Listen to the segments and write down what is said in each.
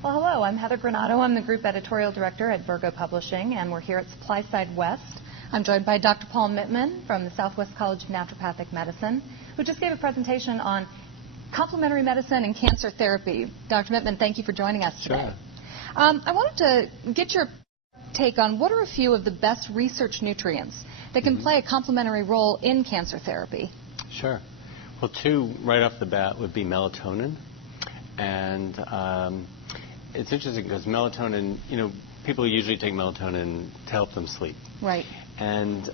Well, hello, I'm Heather Granato. I'm the Group Editorial Director at Virgo Publishing, and we're here at SupplySide West. I'm joined by Dr. Paul Mittman from the Southwest College of Naturopathic Medicine, who just gave a presentation on complementary medicine and cancer therapy. Dr. Mittman, thank you for joining us today. Sure. I wanted to get your take on what are a few of the best research nutrients that can play a complementary role in cancer therapy. Sure. Well, two right off the bat would be melatonin. And it's interesting because melatonin, people usually take melatonin to help them sleep. Right. And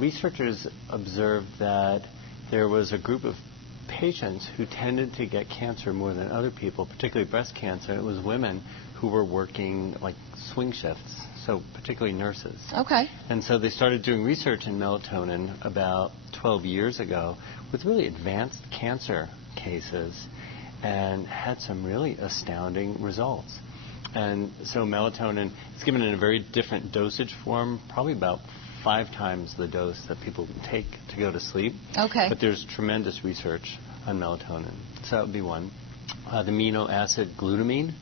researchers observed that there was a group of patients who tended to get cancer more than other people, particularly breast cancer. It was women who were working like swing shifts, so particularly nurses. Okay. And so they started doing research in melatonin about 12 years ago with really advanced cancer cases and had some really astounding results. And so melatonin is given in a very different dosage form, probably about 5 times the dose that people take to go to sleep. Okay. But there's tremendous research on melatonin. So that would be one. The amino acid glutamine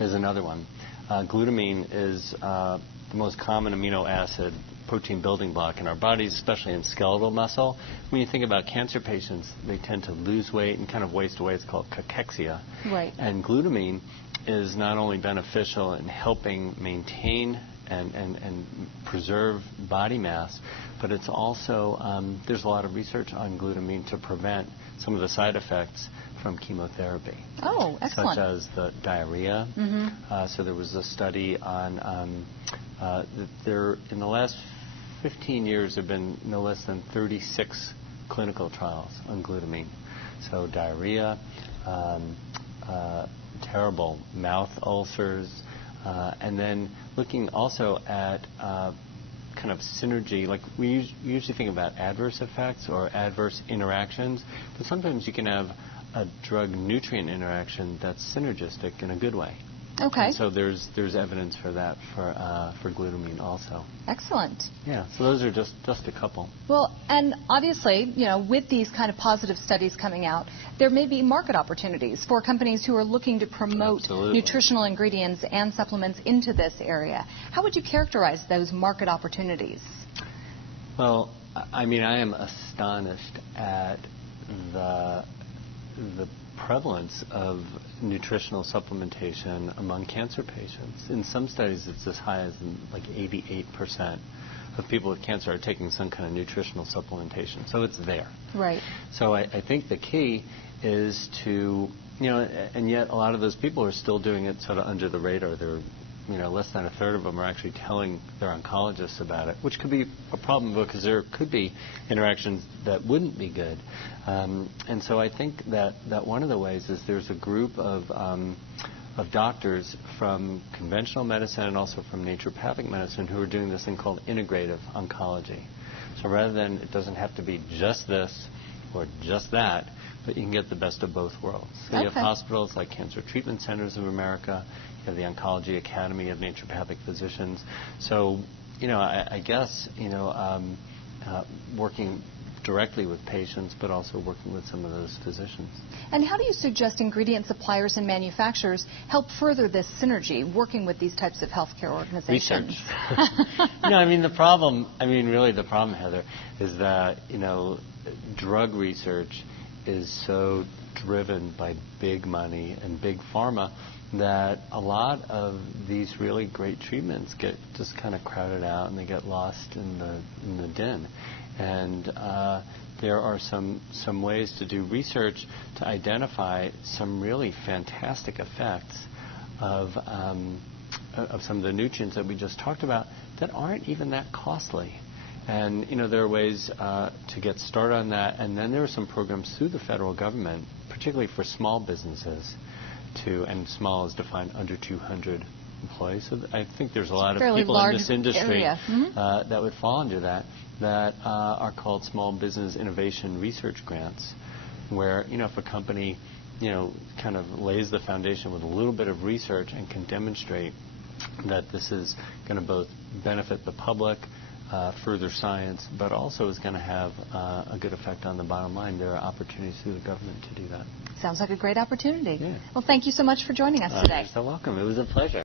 is another one. Glutamine is the most common amino acid protein building block in our bodies, especially in skeletal muscle. When you think about cancer patients, they tend to lose weight and kind of waste away. It's called cachexia. Right. And glutamine is not only beneficial in helping maintain and preserve body mass, but it's also, there's a lot of research on glutamine to prevent some of the side effects from chemotherapy. Oh, excellent. Such as the diarrhea. So there was a study on, in the last 15 years, there have been no less than 36 clinical trials on glutamine. So diarrhea, terrible mouth ulcers, and then looking also at kind of synergy, like we usually think about adverse effects or adverse interactions, but sometimes you can have a drug-nutrient interaction that's synergistic in a good way. Okay. And so there's evidence for that for glutamine also. Excellent. Yeah, so those are just a couple. Well, and obviously, with these kind of positive studies coming out, there may be market opportunities for companies who are looking to promote Absolutely. nutritional ingredients and supplements into this area. How would you characterize those market opportunities? Well, I mean, I am astonished at the prevalence of nutritional supplementation among cancer patients. In some studies, it's as high as like 88% of people with cancer are taking some kind of nutritional supplementation. So it's there. Right. So I think the key is to, and yet a lot of those people are still doing it sort of under the radar. They're, less than a third of them are actually telling their oncologists about it, which could be a problem because there could be interactions that wouldn't be good. And so I think that one of the ways is there's a group of doctors from conventional medicine and also from naturopathic medicine who are doing this thing called integrative oncology. So rather than, it doesn't have to be just this or just that, but you can get the best of both worlds. So you have hospitals like Cancer Treatment Centers of America, you have the Oncology Academy of Naturopathic Physicians. So, I guess, working directly with patients, but also working with some of those physicians. And how do you suggest ingredient suppliers and manufacturers help further this synergy, working with these types of healthcare organizations? Research. The problem, really the problem, Heather, is that, drug research is so driven by big money and big pharma that a lot of these really great treatments get just kind of crowded out and they get lost in the din. And there are some ways to do research to identify some really fantastic effects of some of the nutrients that we just talked about that aren't even that costly. And, there are ways to get started on that. And then there are some programs through the federal government, particularly for small businesses, and small is defined under 200 employees. So I think there's a lot of people in this industry that would fall under that are called small business innovation research grants, where, if a company, kind of lays the foundation with a little bit of research and can demonstrate that this is going to both benefit the public, further science, but also is going to have a good effect on the bottom line. There are opportunities through the government to do that. Sounds like a great opportunity. Yeah. Well, thank you so much for joining us today. You're so welcome. It was a pleasure.